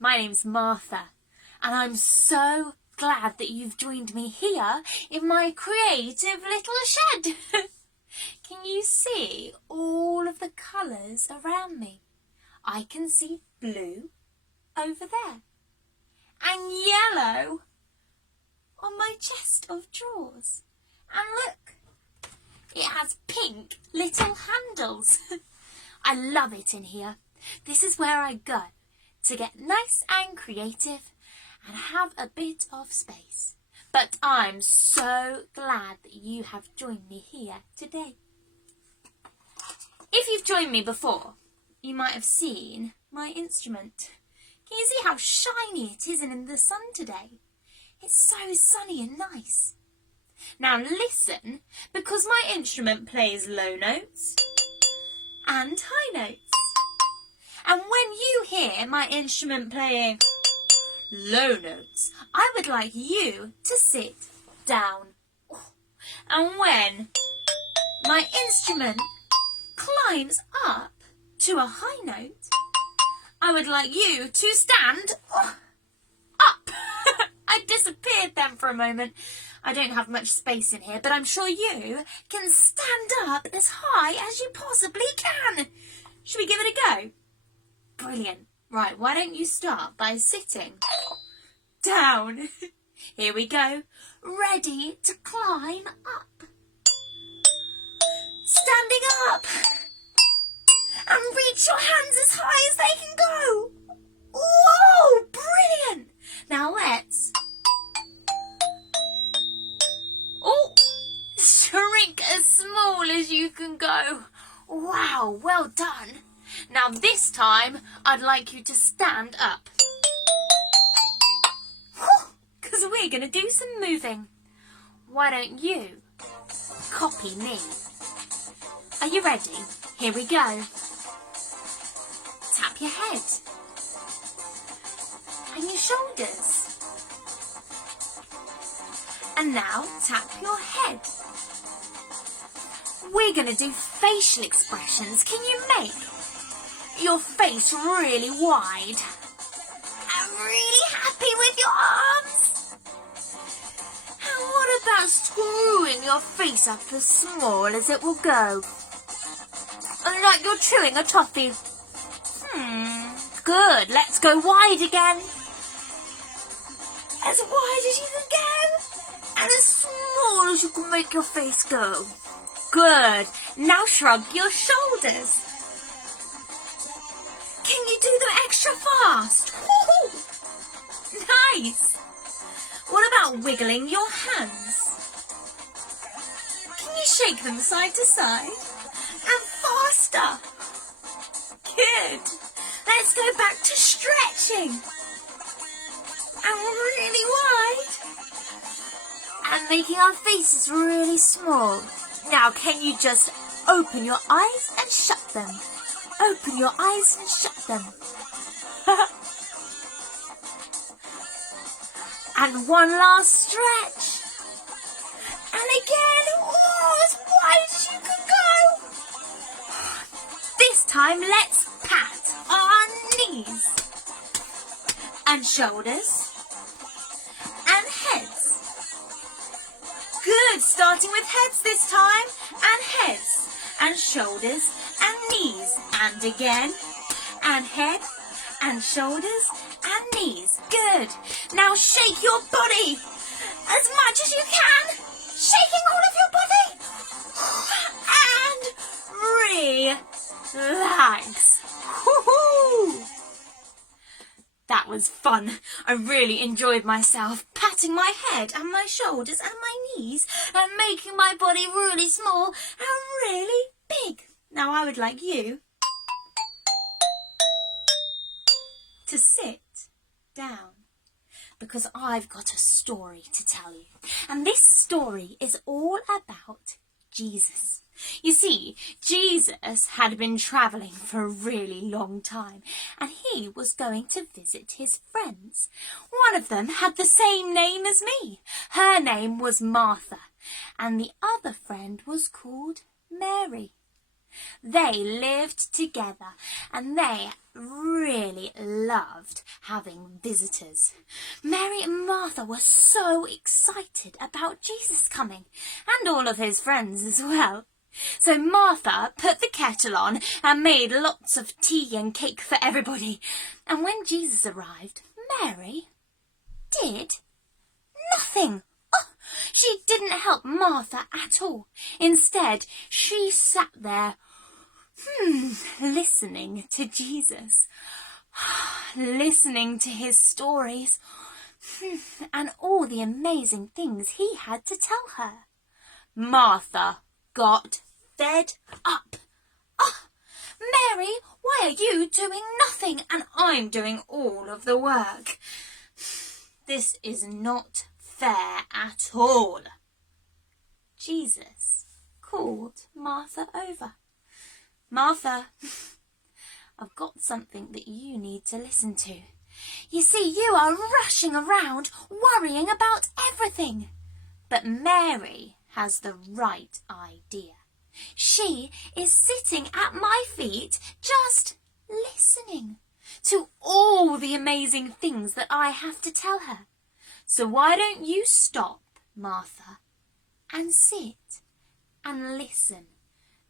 My name's Martha, and I'm so glad that you've joined me here in my creative little shed. Can you see all of the colours around me? I can see blue over there and yellow on my chest of drawers. And look, it has pink little handles. I love it in here. This is where I go to get nice and creative and have a bit of space. But I'm so glad that you have joined me here today. If you've joined me before, you might have seen my instrument. Can you see how shiny it is in the sun today? It's so sunny and nice. Now listen, because my instrument plays low notes and high notes. And when you hear my instrument playing low notes, I would like you to sit down. And when my instrument climbs up to a high note, I would like you to stand up. I disappeared then for a moment. I don't have much space in here, but I'm sure you can stand up as high as you possibly can. Should we give it a go? Brilliant. Right, why don't you start by sitting down. Here we go. Ready to climb up. Standing up. And reach your hands as high as they can go. Whoa, brilliant. Now let's shrink as small as you can go. Wow, well done. Now this time, I'd like you to stand up. Because we're going to do some moving. Why don't you copy me? Are you ready? Here we go. Tap your head. And your shoulders. And now tap your head. We're going to do facial expressions. Can you make your face really wide? I'm really happy with your arms. And what about screwing your face up as small as it will go? And like you're chewing a toffee. Good. Let's go wide again. As wide as you can go. And as small as you can make your face go. Good. Now shrug your shoulders. Can you do them extra fast? Woo-hoo. Nice. What about wiggling your hands? Can you shake them side to side? And faster. Good. Let's go back to stretching. And really wide. And making our faces really small. Now, can you just open your eyes and shut them? Open your eyes and shut them. And one last stretch. And again, as wide as you can go. This time, let's pat our knees. And shoulders. And heads. Good, starting with heads this time. And heads. And shoulders. And knees. And again. And head. And shoulders. And knees. Good. Now shake your body as much as you can. Shaking all of your body. And relax. Woohoo! That was fun. I really enjoyed myself, patting my head and my shoulders and my knees and making my body really small and really big. Now I would like you to sit down because I've got a story to tell you. And this story is all about Jesus. You see, Jesus had been travelling for a really long time and he was going to visit his friends. One of them had the same name as me. Her name was Martha and the other friend was called Mary. They lived together and they really loved having visitors. Mary and Martha were so excited about Jesus coming and all of his friends as well. So Martha put the kettle on and made lots of tea and cake for everybody. And when Jesus arrived, Mary did nothing. Oh, she didn't help Martha at all. Instead, she sat there, listening to Jesus, listening to his stories, and all the amazing things he had to tell her. Martha got fed up. Oh, Mary, why are you doing nothing and I'm doing all of the work? This is not fair at all. Jesus called Martha over. Martha, I've got something that you need to listen to. You see, you are rushing around, worrying about everything. But Mary has the right idea. She is sitting at my feet, just listening to all the amazing things that I have to tell her. So why don't you stop, Martha, and sit and listen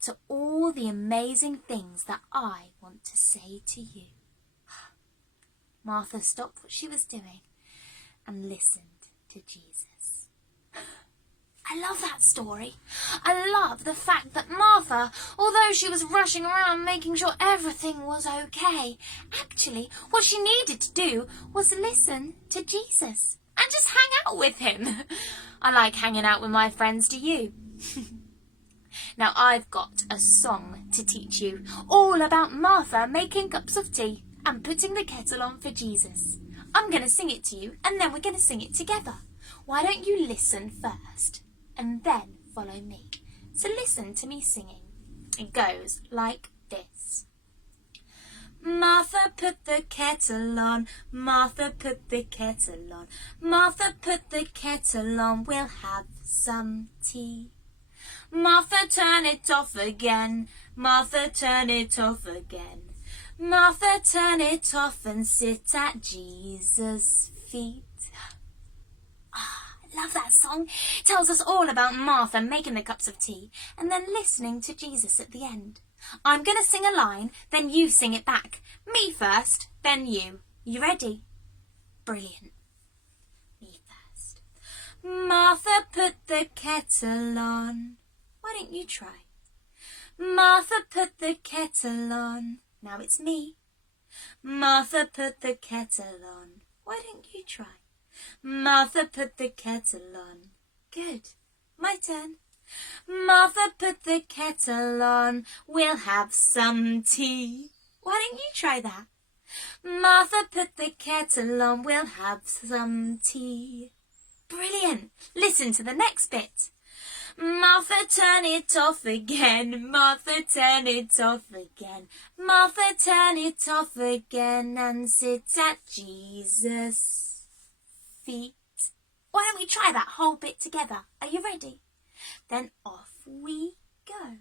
to all the amazing things that I want to say to you. Martha stopped what she was doing and listened to Jesus. I love that story. I love the fact that Martha, although she was rushing around making sure everything was okay, actually what she needed to do was listen to Jesus and just hang out with him. I like hanging out with my friends, do you? Now I've got a song to teach you, all about Martha making cups of tea and putting the kettle on for Jesus. I'm going to sing it to you and then we're going to sing it together. Why don't you listen first and then follow me? So listen to me singing. It goes like this. Martha put the kettle on, Martha put the kettle on, Martha put the kettle on, we'll have some tea. Martha, turn it off again, Martha, turn it off again. Martha, turn it off and sit at Jesus' feet. I love that song. It tells us all about Martha making the cups of tea and then listening to Jesus at the end. I'm going to sing a line, then you sing it back. Me first, then you. You ready? Brilliant. Me first. Martha put the kettle on. Why don't you try? Martha put the kettle on. Now it's me. Martha put the kettle on. Why don't you try? Martha put the kettle on. Good. My turn. Martha put the kettle on. We'll have some tea. Why don't you try that? Martha put the kettle on. We'll have some tea. Brilliant. Listen to the next bit. Martha, turn it off again. Martha, turn it off again. Martha, turn it off again and sit at Jesus' feet. Why don't we try that whole bit together? Are you ready? Then off we go.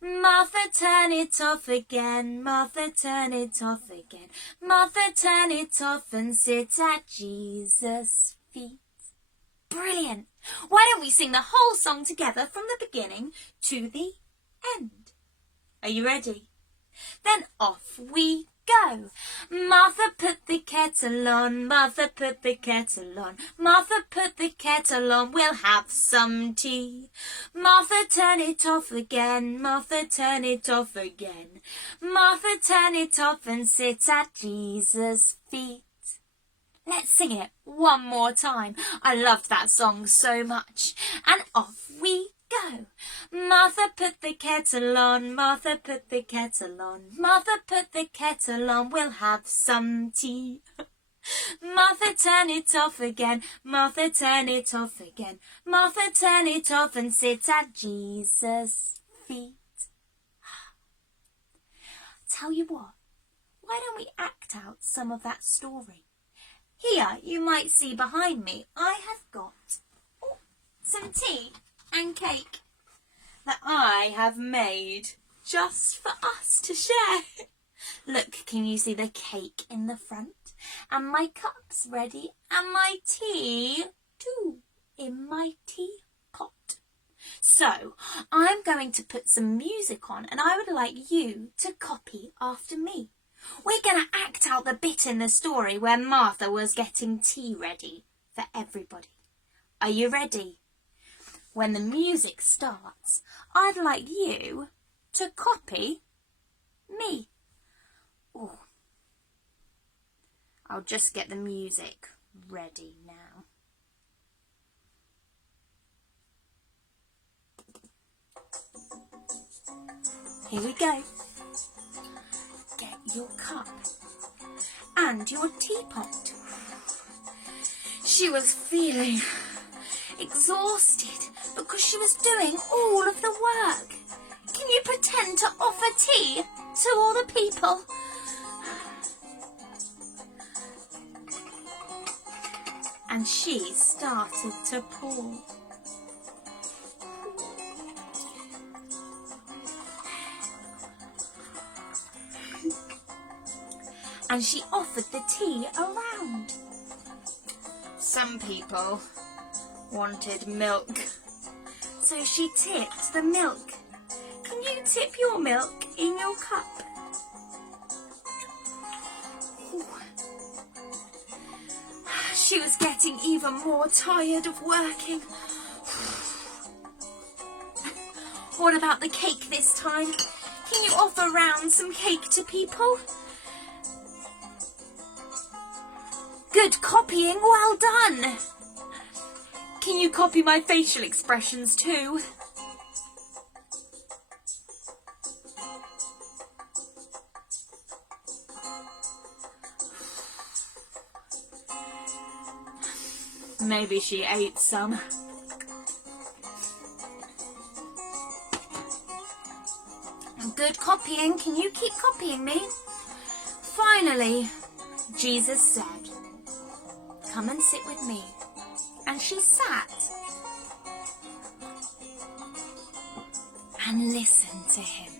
Martha, turn it off again. Martha, turn it off again. Martha, turn it off and sit at Jesus' feet. Brilliant. Why don't we sing the whole song together from the beginning to the end? Are you ready? Then off we go. Martha put the kettle on. Martha put the kettle on. Martha put the kettle on. We'll have some tea. Martha, turn it off again. Martha, turn it off again. Martha, turn it off and sit at Jesus' feet. Let's sing it one more time. I loved that song so much. And off we go. Martha put the kettle on. Martha put the kettle on. Martha put the kettle on. We'll have some tea. Martha, turn it off again. Martha, turn it off again. Martha, turn it off and sit at Jesus' feet. Tell you what, why don't we act out some of that story? Here, you might see behind me, I have got some tea and cake that I have made just for us to share. Look, can you see the cake in the front? And my cup's ready, and my tea too in my teapot. So, I'm going to put some music on, and I would like you to copy after me. We're going to act out the bit in the story where Martha was getting tea ready for everybody. Are you ready? When the music starts, I'd like you to copy me. Oh, I'll just get the music ready now. Here we go. Get your cup and your teapot. She was feeling exhausted because she was doing all of the work. Can you pretend to offer tea to all the people? And she started to pour. And she offered the tea around. Some people wanted milk, so she tipped the milk. Can you tip your milk in your cup? Ooh. She was getting even more tired of working. What about the cake this time? Can you offer round some cake to people? Good copying, well done! Can you copy my facial expressions too? Maybe she ate some. Good copying, can you keep copying me? Finally, Jesus said, "Come and sit with me." And she sat and listened to him.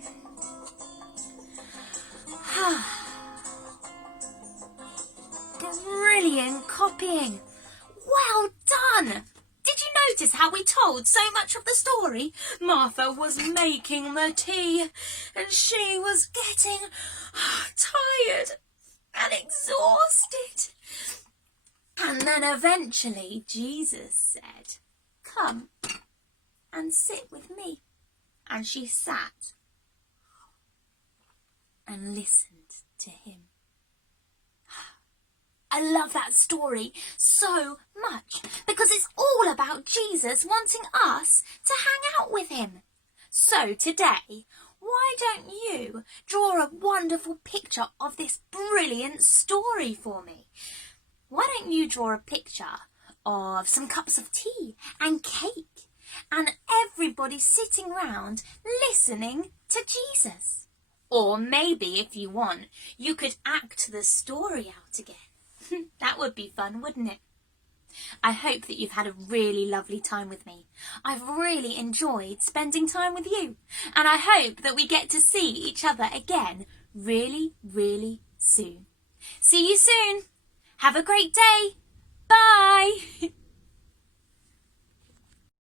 Brilliant copying. Well done. Did you notice how we told so much of the story? Martha was making the tea and she was getting tired and exhausted. And then eventually Jesus said, "Come and sit with me." And she sat and listened to him. I love that story so much because it's all about Jesus wanting us to hang out with him. So today, why don't you draw a wonderful picture of this brilliant story for me? Why don't you draw a picture of some cups of tea and cake and everybody sitting round listening to Jesus? Or maybe if you want, you could act the story out again. That would be fun, wouldn't it? I hope that you've had a really lovely time with me. I've really enjoyed spending time with you. And I hope that we get to see each other again really, really soon. See you soon. Have a great day. Bye.